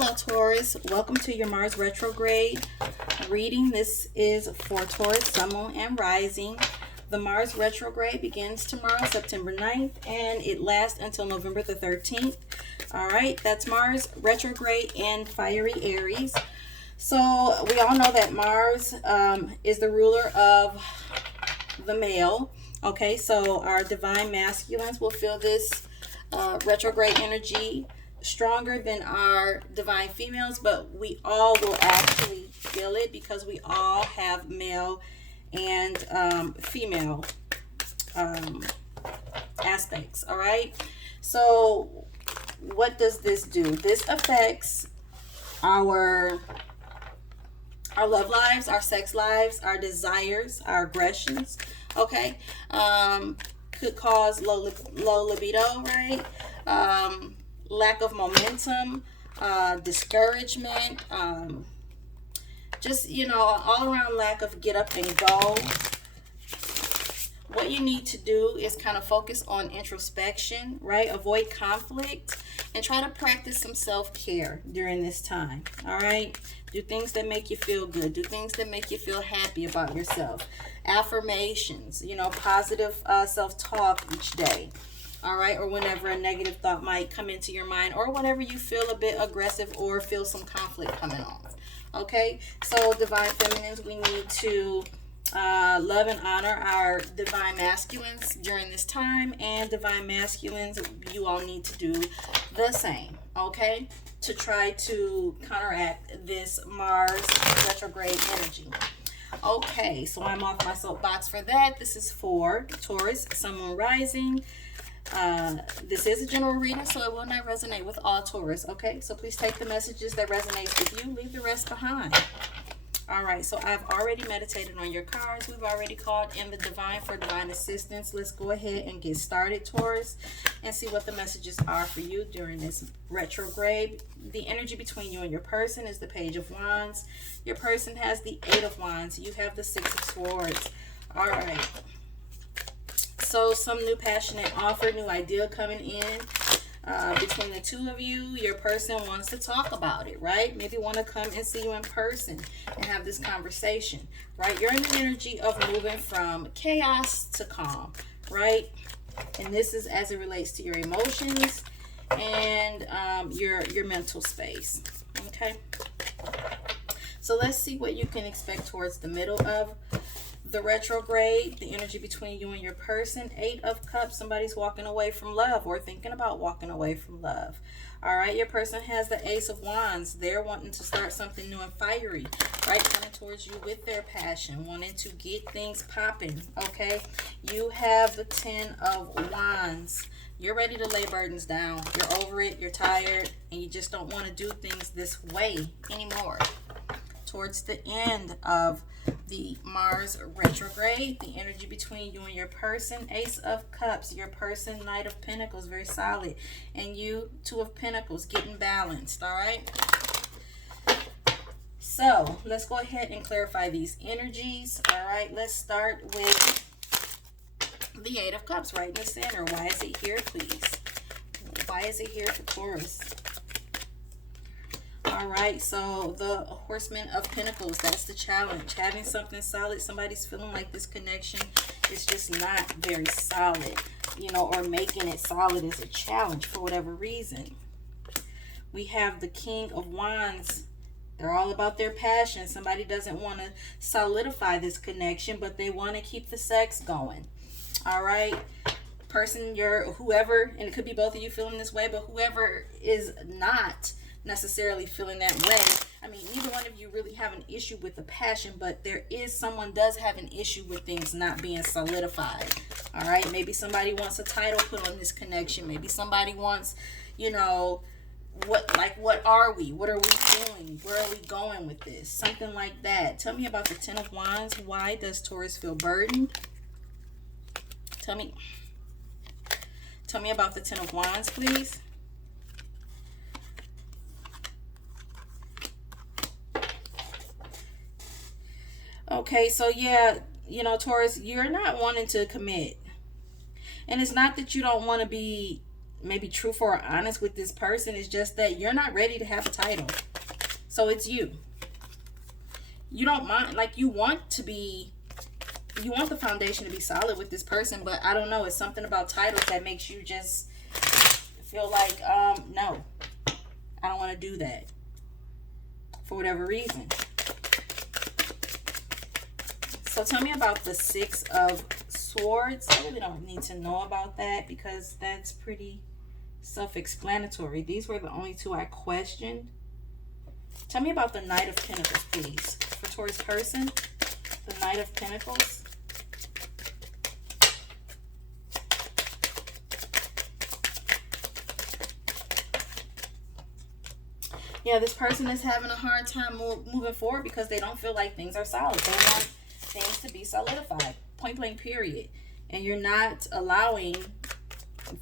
Hello Taurus, welcome to your Mars retrograde reading. This is for Taurus, Sun, Moon, and Rising. The Mars retrograde begins tomorrow, September 9th, and it lasts until November the 13th. Alright, that's Mars retrograde in fiery Aries. So we all know that Mars is the ruler of the male. Okay, so our divine masculines will feel this retrograde energy stronger than our divine females, but we all will actually feel it because we all have male and female aspects. All right, so what does this do? This affects our love lives, our sex lives, our desires, our aggressions. Okay, could cause low libido, right? Lack of momentum, discouragement, just, all around lack of get up and go. What you need to do is kind of focus on introspection, right? Avoid conflict and try to practice some self-care during this time. All right, do things that make you feel good, do things that make you feel happy about yourself. Affirmations, positive self-talk each day. All right, or whenever a negative thought might come into your mind, or whenever you feel a bit aggressive or feel some conflict coming on. Okay, so divine feminines, we need to love and honor our divine masculines during this time, and divine masculines, you all need to do the same, okay, to try to counteract this Mars retrograde energy. Okay, so I'm off my soapbox for that. This is for Taurus, Sun, Moon, Rising. This is a general reading, so it will not resonate with all Taurus. Okay, so please take the messages that resonate with you, leave the rest behind. All right, so I've already meditated on your cards. We've already called in the divine for divine assistance. Let's go ahead and get started, Taurus, and see what the messages are for you during this retrograde. The energy between you and your person is the Page of Wands. Your person has the Eight of Wands. You have the Six of Swords. All right. So some new passionate offer, new idea coming in between the two of you. Your person wants to talk about it, right? Maybe want to come and see you in person and have this conversation, right? You're in the energy of moving from chaos to calm, right? And this is as it relates to your emotions and your mental space, okay? So let's see what you can expect towards the middle of the retrograde, the energy between you and your person. Eight of Cups, somebody's walking away from love or thinking about walking away from love. All right, your person has the Ace of Wands. They're wanting to start something new and fiery, right? Coming towards you with their passion, wanting to get things popping, okay? You have the Ten of Wands. You're ready to lay burdens down. You're over it, you're tired, and you just don't want to do things this way anymore. Towards the end of the Mars retrograde, the energy between you and your person, Ace of Cups, your person, Knight of Pentacles, very solid, and you, Two of Pentacles, getting balanced. All right, so let's go ahead and clarify these energies. All right, let's start with the Eight of Cups right in the center. Why is it here, please? Why is it here for Taurus? All right, so the Horseman of Pentacles, that's the challenge. Having something solid, somebody's feeling like this connection is just not very solid, or making it solid is a challenge for whatever reason. We have the King of Wands. They're all about their passion. Somebody doesn't want to solidify this connection, but they want to keep the sex going. All right, person, whoever, and it could be both of you feeling this way, but whoever is not necessarily feeling that way, I mean, neither one of you really have an issue with the passion, but someone does have an issue with things not being solidified. All right, maybe somebody wants a title put on this connection. Maybe somebody wants, what are we? What are we doing? Where are we going with this? Something like that. Tell me about the Ten of Wands. Why does Taurus feel burdened? Tell me about the Ten of Wands, please. Okay, so yeah, Taurus, you're not wanting to commit. And it's not that you don't want to be maybe truthful or honest with this person. It's just that you're not ready to have a title. So it's you. You don't mind, like, you want the foundation to be solid with this person, but I don't know, it's something about titles that makes you just feel like, no, I don't want to do that for whatever reason. So tell me about the Six of Swords. I really don't need to know about that because that's pretty self-explanatory. These were the only two I questioned. Tell me about the Knight of Pentacles, please. For Taurus person, the Knight of Pentacles. Yeah, this person is having a hard time moving forward because they don't feel like things are solid. They want things to be solidified, point blank period. And you're not allowing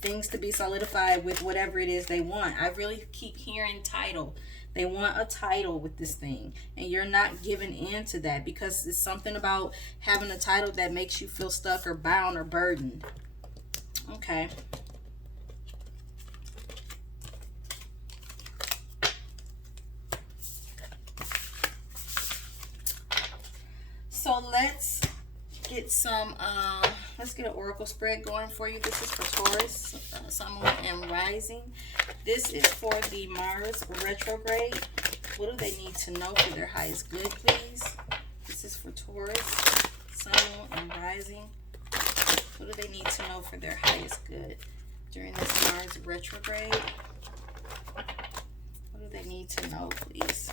things to be solidified with whatever it is they want. I really keep hearing title. They want a title with this thing, and you're not giving in to that because it's something about having a title that makes you feel stuck or bound or burdened. Okay. So let's get let's get an oracle spread going for you. This is for Taurus, Sun, Moon, and Rising. This is for the Mars retrograde. What do they need to know for their highest good, please? This is for Taurus, Sun, Moon, and Rising. What do they need to know for their highest good during this Mars retrograde? What do they need to know, please?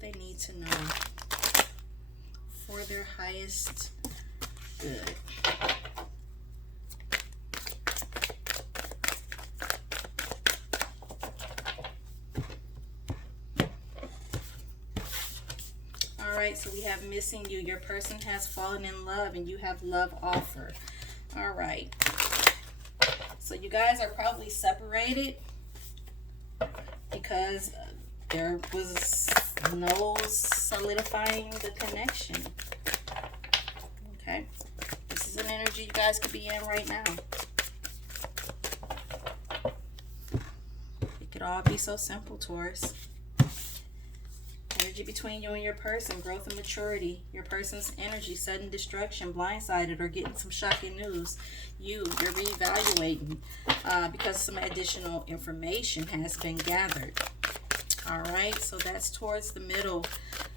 They need to know for their highest good. All right, so we have missing you. Your person has fallen in love and you have love offer. All right, so you guys are probably separated because there was no solidifying the connection. Okay, this is an energy you guys could be in right now. It could all be so simple, Taurus. Energy between you and your person, growth and maturity. Your person's energy, sudden destruction, blindsided, or getting some shocking news. You're reevaluating because some additional information has been gathered. All right, so that's towards the middle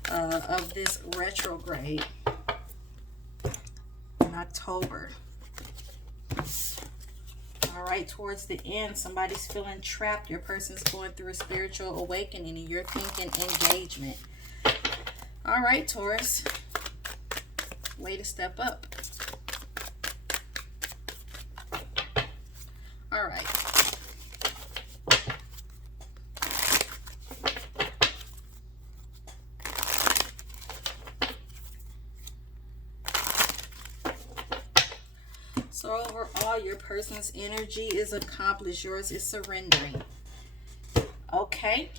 of this retrograde in October. All right, towards the end, somebody's feeling trapped. Your person's going through a spiritual awakening and you're thinking engagement. All right, Taurus, way to step up. All right. So overall, your person's energy is accomplished. Yours is surrendering. Okay.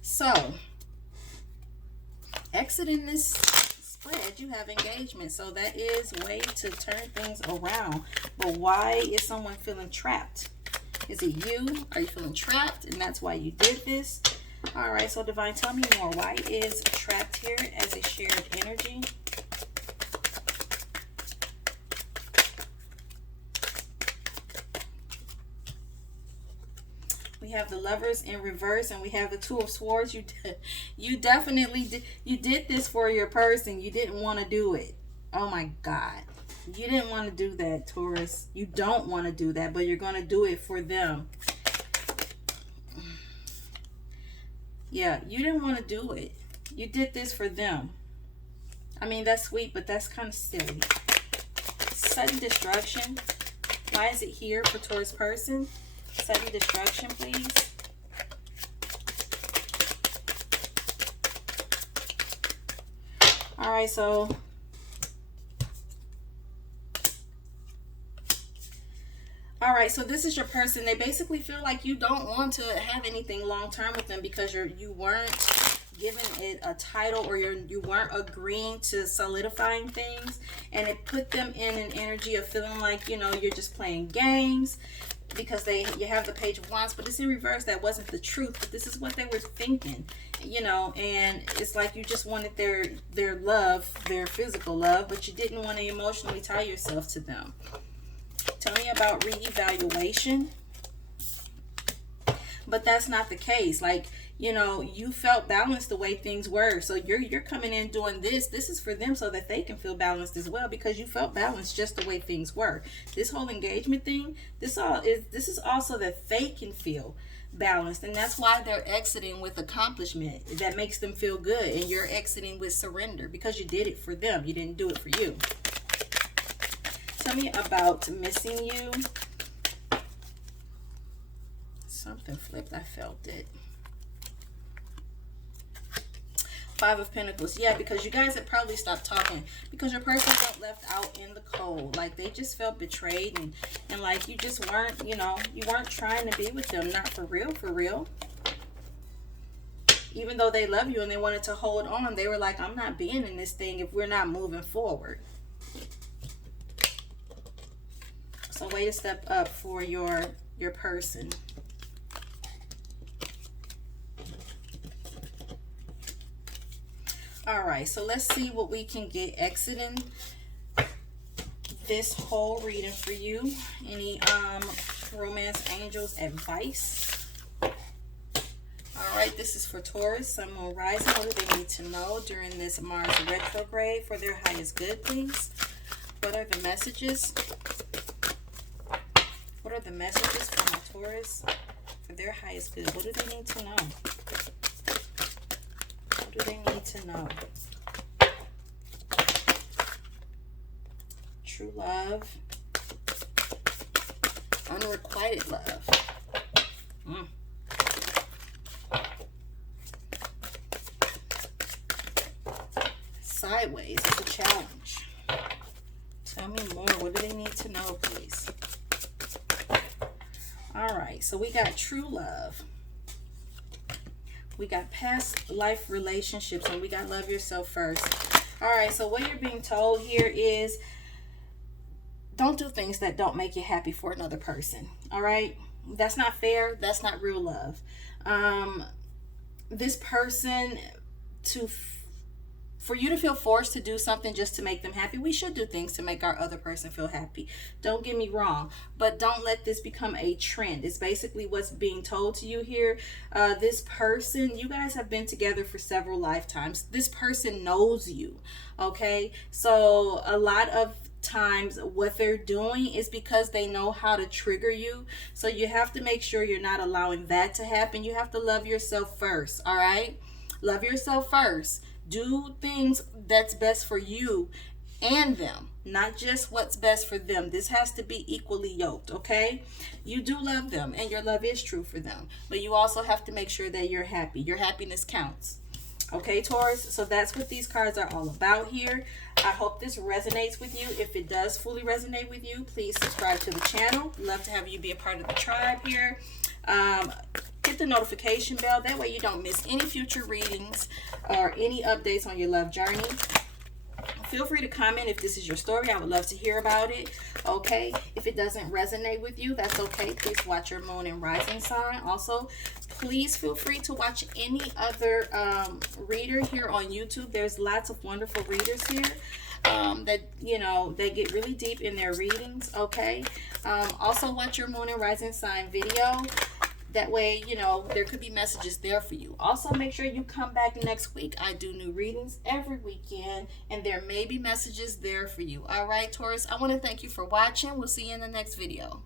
So, exiting this spread, you have engagement. So that is a way to turn things around. But why is someone feeling trapped? Is it you? Are you feeling trapped? And that's why you did this? All right, so Divine, tell me more. Why is trapped here as a shared energy? We have the Lovers in reverse, and we have the Two of Swords. You definitely did this for your person. You didn't want to do it. Oh my God. You didn't want to do that, Taurus. You don't want to do that, but you're going to do it for them. Yeah, you didn't want to do it. You did this for them. I mean, that's sweet, but that's kind of silly. Sudden destruction. Why is it here for Taurus person? Sudden destruction, please. All right, so this is your person. They basically feel like you don't want to have anything long term with them because you weren't giving it a title, or you weren't agreeing to solidifying things, and it put them in an energy of feeling like, you know, you're just playing games, because you have the Page of Wands, but it's in reverse. That wasn't the truth, but this is what they were thinking, you know. And it's like you just wanted their love, their physical love, but you didn't want to emotionally tie yourself to them. Tell me about reevaluation. But that's not the case. Like, you know, you felt balanced the way things were. So you're coming in doing this. This is for them so that they can feel balanced as well, because you felt balanced just the way things were. This whole engagement thing, this is also that they can feel balanced. And that's why they're exiting with accomplishment. That makes them feel good. And you're exiting with surrender, because you did it for them. You didn't do it for you. Tell me about missing you. Something flipped. I felt it. Five of Pentacles. Yeah, because you guys had probably stopped talking, because your person felt left out in the cold. Like they just felt betrayed, and like you just weren't, you know, you weren't trying to be with them. Not for real, for real. Even though they love you and they wanted to hold on, they were like, I'm not being in this thing if we're not moving forward. So way to step up for your person. All right, so let's see what we can get exiting this whole reading for you. Any romance angels advice? All right, this is for Taurus, Sun, Moon, Rising. What do they need to know during this Mars retrograde for their highest good, please? What are the messages? What are the messages for my Taurus for their highest good? What do they need to know? What do they need to know? True love. Unrequited love. Sideways is a challenge. Tell me more. What do they need to know, please? All right, so we got true love. We got past life relationships, and we got love yourself first. All right, so what you're being told here is don't do things that don't make you happy for another person. All right, that's not fair. That's not real love. This person, for you to feel forced to do something just to make them happy, we should do things to make our other person feel happy. Don't get me wrong, but don't let this become a trend. It's basically what's being told to you here. This person, you guys have been together for several lifetimes. This person knows you, okay? So a lot of times what they're doing is because they know how to trigger you. So you have to make sure you're not allowing that to happen. You have to love yourself first, all right? Love yourself first. Do things that's best for you and them, not just what's best for them. This has to be equally yoked, okay? You do love them, and your love is true for them, but you also have to make sure that you're happy. Your happiness counts. Okay, Taurus? So that's what these cards are all about here. I hope this resonates with you. If it does fully resonate with you, please subscribe to the channel. Love to have you be a part of the tribe here. Hit the notification bell. That way you don't miss any future readings or any updates on your love journey. Feel free to comment if this is your story. I would love to hear about it. Okay, if it doesn't resonate with you, that's okay. Please watch your moon and rising sign. Also, please feel free to watch any other reader here on YouTube. There's lots of wonderful readers here that, you know, they get really deep in their readings. Okay, also watch your moon and rising sign video. That way, you know, there could be messages there for you. Also, make sure you come back next week. I do new readings every weekend, and there may be messages there for you. All right, Taurus, I want to thank you for watching. We'll see you in the next video.